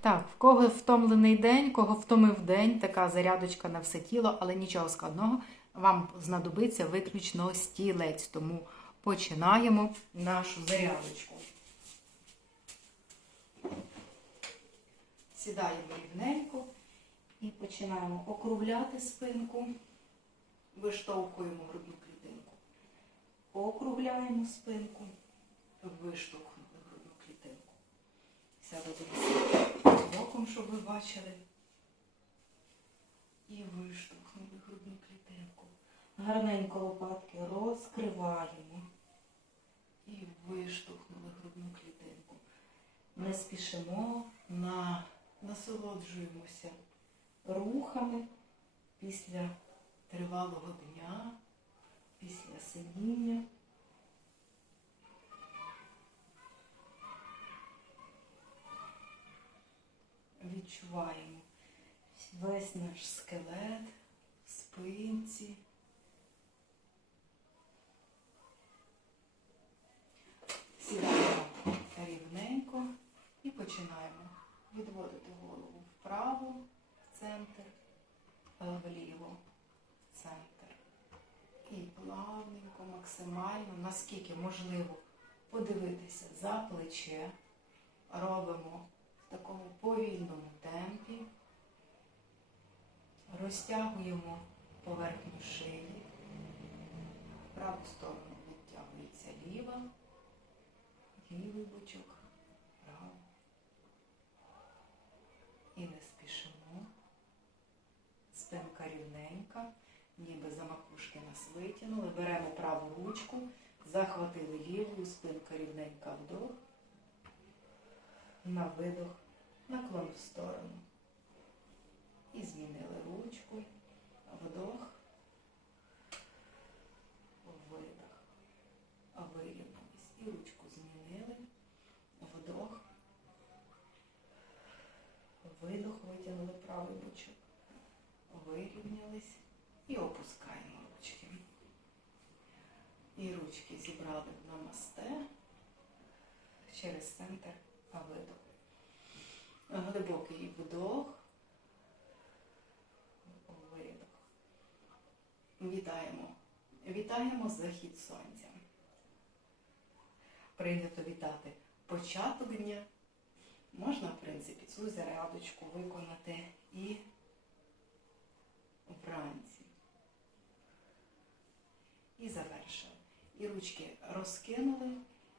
Так, в кого втомлений день, кого втомив день, така зарядочка на все тіло, але нічого складного. Вам знадобиться виключно стілець. Тому починаємо нашу зарядочку. Сідаємо рівненько і починаємо округляти спинку, виштовхуємо грудну клітинку. Округляємо спинку, виштовхнули грудну клітинку. Сядемо боком, щоб ви бачили. І виштовхнули грудну клітинку. Гарненько лопатки розкриваємо. І виштовхнули грудну клітинку. Не спішимо, на... насолоджуємося рухами після тривалого дня, після сидіння. Відчуваємо весь наш скелет в спинці. Сідаємо рівненько і починаємо відводити голову вправо, в центр, вліво, в центр. І плавненько, максимально, наскільки можливо, подивитися за плече. Робимо в такому повільному темпі. Розтягуємо поверхню шиї. В праву сторону відтягується ліва, лівий бочок, право. І не спішимо. Спинка рівненька, ніби за макушки нас витягнули. Беремо праву ручку, захватили ліву, спинка рівненька вдох. На видох, наклон в сторону. І змінили ручку, вдох, видох, вирівнялись. І ручку змінили, вдох, видох, витягнули правий бочок, вирівнялись і опускаємо ручки. І ручки зібрали в намасте через центр видох. Глибокий вдох. Видох. Вітаємо. Вітаємо захід сонця. Прийнято вітати початок дня. Можна, в принципі, цю зарядочку виконати і вранці. І завершили. І ручки розкинули,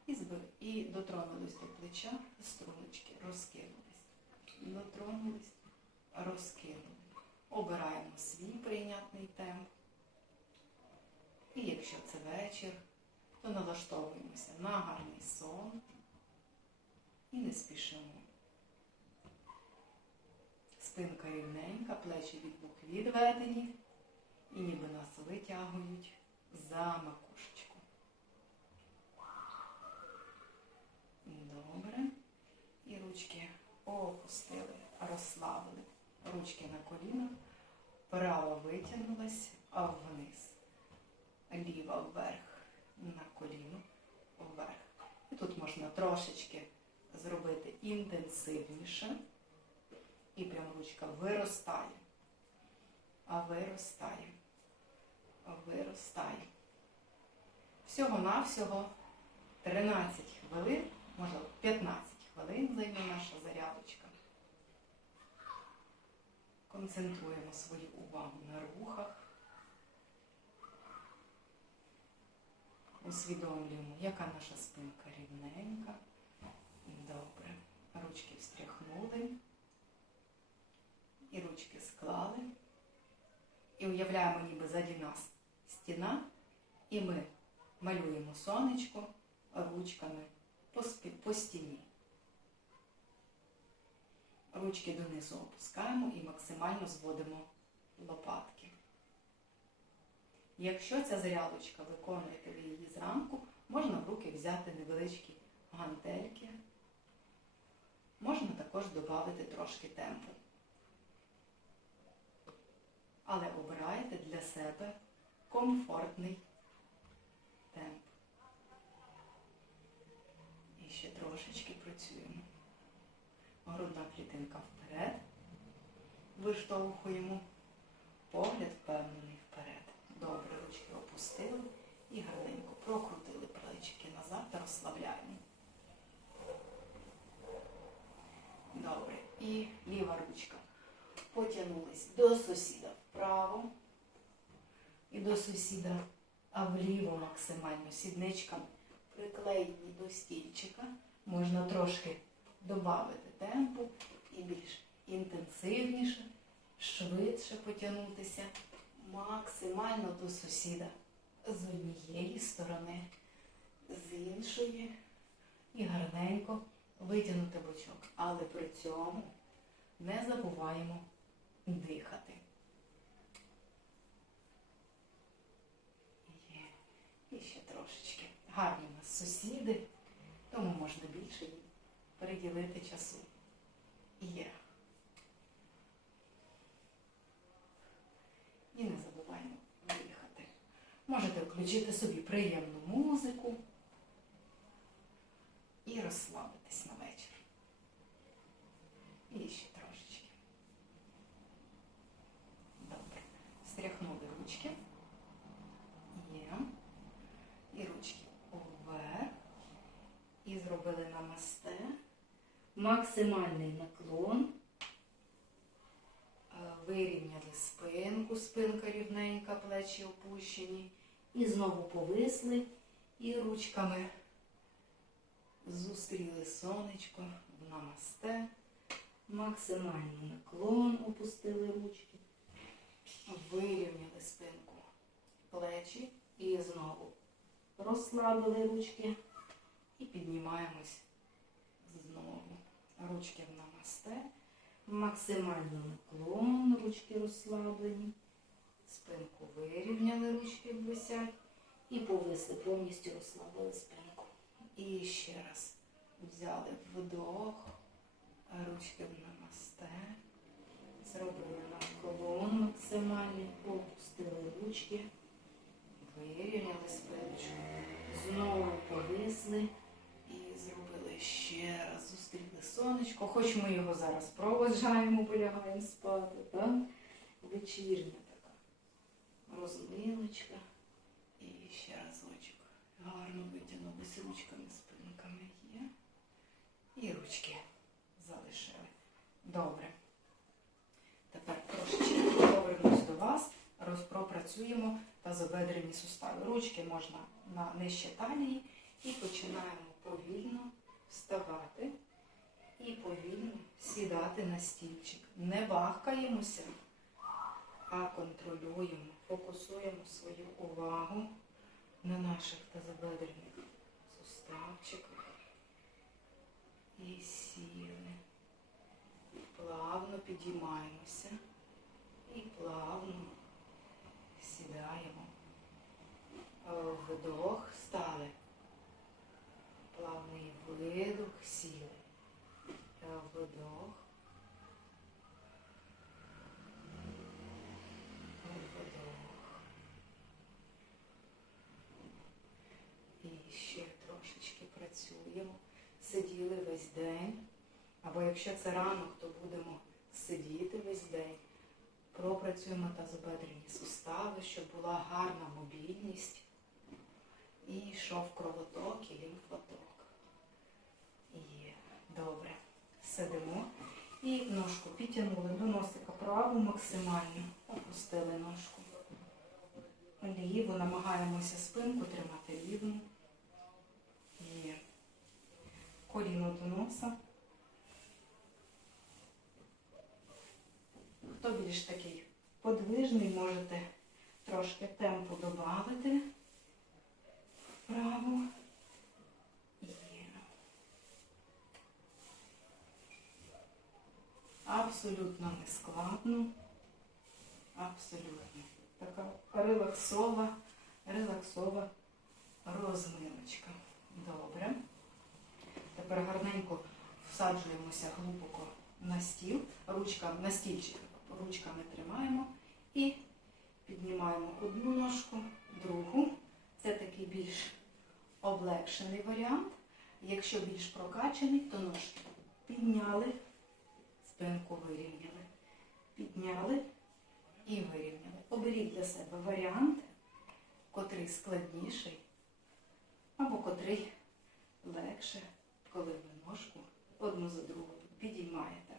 і, і дотронулись до плеча, струночки розкинулись. Дотронулись, розкинули. Обираємо свій прийнятний темп. І якщо це вечір, то налаштовуємося на гарний сон і не спішимо. Спинка рівненька, плечі від боку відведені і ніби нас витягують за. Добре. І ручки опустили, розслабили. Ручки на колінах. Права витягнулась, вниз. Ліва вверх на коліно, вверх. І тут можна трошечки зробити інтенсивніше. І прям ручка виростає. А виростає. Виростає. Всього-навсього 13 хвилин, можливо, 15 хвилин займе наша зарядочка. Концентруємо свою увагу на рухах. Усвідомлюємо, яка наша спинка рівненька. Добре. Ручки встряхнули. І ручки склали. І уявляємо, ніби заді нас стіна. І ми малюємо сонечко ручками по, стіні. Ручки донизу опускаємо і максимально зводимо лопатки. Якщо ця зарядочка виконуєте ви її зранку, можна в руки взяти невеличкі гантельки. Можна також додати трошки темпу. Але обирайте для себе комфортний темп. І ще трошечки працюємо. Грудна клітинка вперед. Виштовхуємо. Погляд впевнений вперед. Добре, ручки опустили і гарненько прокрутили плечики назад розслабляємо. Добре. І ліва ручка. Потягнулись до сусіда вправо і до сусіда, а вліво максимально сідничками приклеєні до стільчика. Можна трошки додати темпу і більш інтенсивніше, швидше потягнутися максимально до сусіда з однієї сторони, з іншої і гарненько витягнути бочок. Але при цьому не забуваємо дихати. І ще трошечки. Гарні у нас сусіди, тому можна більше їм приділити часу. Є. І не забуваємо дихати. Можете включити собі приємну музику і розслабитись на вечір. І ще трошечки. Добре. Стряхнули ручки. Є. І ручки вверх. І зробили намасте. Максимальний наклон. Е, Вирівняли спинку, спинка рівненька, плечі опущені. І знову повисли. І ручками зустріли сонечко в намасте. Максимальний наклон, опустили ручки. Вирівняли спинку, плечі і знову розслабили ручки і піднімаємось. Ручки в намасте. Максимально наклон, ручки розслаблені. Спинку вирівняли, ручки висять. І повисли, повністю розслабили спинку. І ще раз взяли вдох, ручки в намасте. Зробили наклон максимальний, опустили ручки, вирівняли спиночку. Знову повисли і зробили ще раз. Сонечко. Хоч ми його зараз проважаємо, полягаємо спати, так? Вечірня така розминочка. І ще разочок. Гарно витягнулись ручками, спинками є. І ручки залишили. Добре. Тепер трошечки повернусь до вас, розпропрацюємо тазобедрені сустави. Ручки можна на нижче талії і починаємо повільно вставати і повільно сідати на стільчик. Не бахкаємося, а контролюємо, фокусуємо свою увагу на наших тазобедрених суставчиках. І сіли. Плавно підіймаємося і плавно сідаємо. Вдох стали. Плавний видох сіли. Е, Вдох. Вдох. І ще трошечки працюємо. Сиділи весь день. Або якщо це ранок, то будемо сидіти весь день. Пропрацюємо тазобедрені сустави, щоб була гарна мобільність. І йшов кровоток і лімфоток. Є. Добре. Сидимо. І ножку підтягнули до носика праву максимально. Опустили ножку. Ліву намагаємося спинку тримати рівно. Є. Коліно до носа. Хто більш такий подвижний, можете трошки темпу додати вправо. Абсолютно не складно. Абсолютно. Така релаксова, релаксова розминочка. Добре. Тепер гарненько всаджуємося глибоко на стіл, ручка на стільчик ручками тримаємо і піднімаємо одну ножку, другу. Це такий більш облегшений варіант. Якщо більш прокачаний, то ножки підняли спинку вирівняли. Підняли і вирівняли. Оберіть для себе варіант, котрий складніший, або котрий легше, коли ви ножку одну за другою підіймаєте.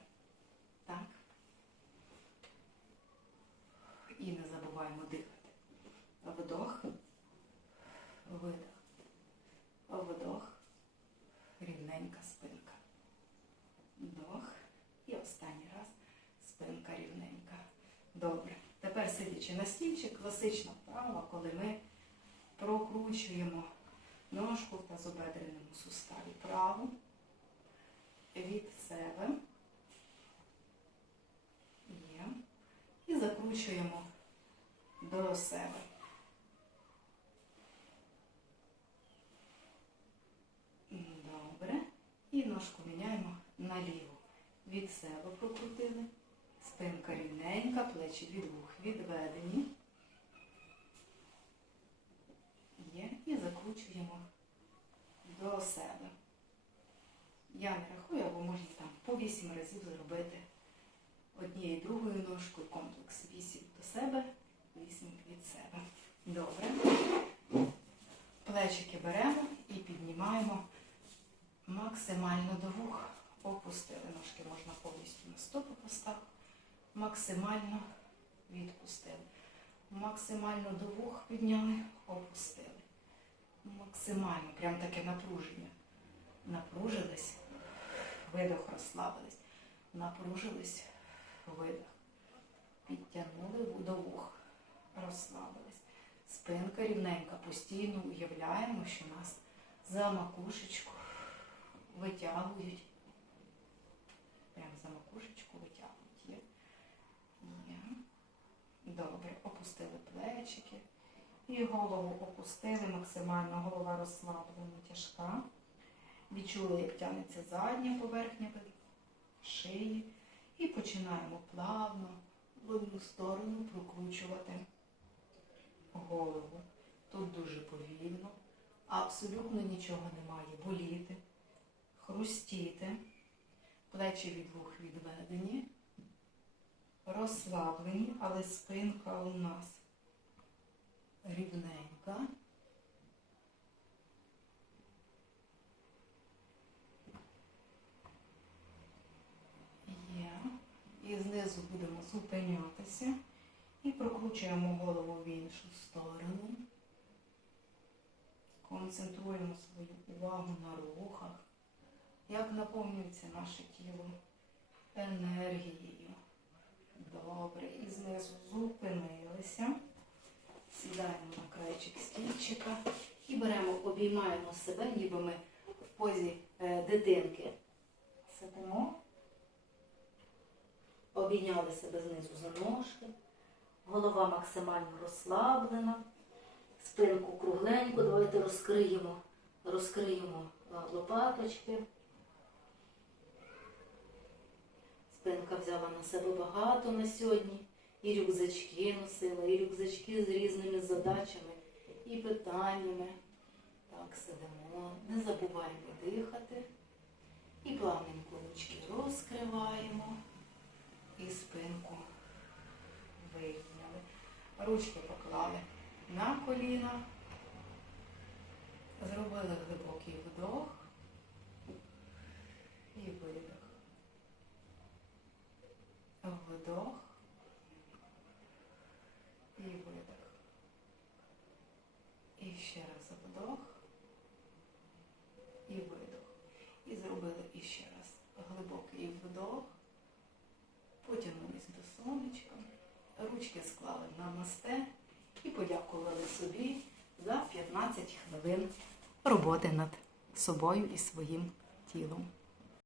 Так. І не забуваємо дихати. Вдох, видох. Вдох, рівненька спинка. Вдох. І останній раз спинка рівненька. Добре. Тепер сидячи на стільчик, класична вправа, коли ми прокручуємо ножку в тазобедреному суставі праву від себе. Є. І закручуємо до себе. Добре. І ножку міняємо наліво. Від себе прокрутили. Спинка рівненька, плечі від вух відведені. Є. І закручуємо до себе. Я не рахую, або можна там по 8 разів зробити однією другою ножкою комплекс 8 до себе, 8 від себе. Добре. Плечики беремо і піднімаємо максимально до вух. Опустили ножки, можна повністю на стопу поставити. Максимально відпустили. Максимально до вух підняли, опустили. Максимально, прям таке напруження. Напружились, видох розслабились. Напружились, видох. Підтягнули до вух, розслабились. Спинка рівненька, постійно уявляємо, що нас за макушечку витягують. Прям за макушечку витягують. Добре, опустили плечики. І голову опустили максимально, голова розслаблена, тяжка. Відчули, як тягнеться задня поверхня шиї. І починаємо плавно в одну сторону прокручувати голову. Тут дуже повільно, абсолютно нічого не має боліти, хрустіти, плечі від вух відведені, розслаблені, але спинка у нас рівненька. Є. І знизу будемо зупинятися і прокручуємо голову в іншу сторону. Концентруємо свою увагу на рухах, як наповнюється наше тіло енергією. Добре. І знизу зупинилися. Сідаємо на краєчик стільчика і беремо, обіймаємо себе, ніби ми в позі е, дитинки. Сидимо. Обійняли себе знизу за ножки. Голова максимально розслаблена. Спинку кругленьку. Давайте розкриємо, розкриємо е, лопаточки. Спинка взяла на себе багато на сьогодні. І рюкзачки носила, і рюкзачки з різними задачами і питаннями. Так, сидимо, не забуваємо дихати. І плавненько ручки розкриваємо. І спинку вийняли. Ручки поклали на коліна. Зробили глибокий вдох і видох. Вдох. І видох. І ще раз вдох. І видох. І зробили іще раз глибокий вдох. Потягнулись до сонечка. Ручки склали на масте і подякували собі за 15 хвилин роботи над собою і своїм тілом.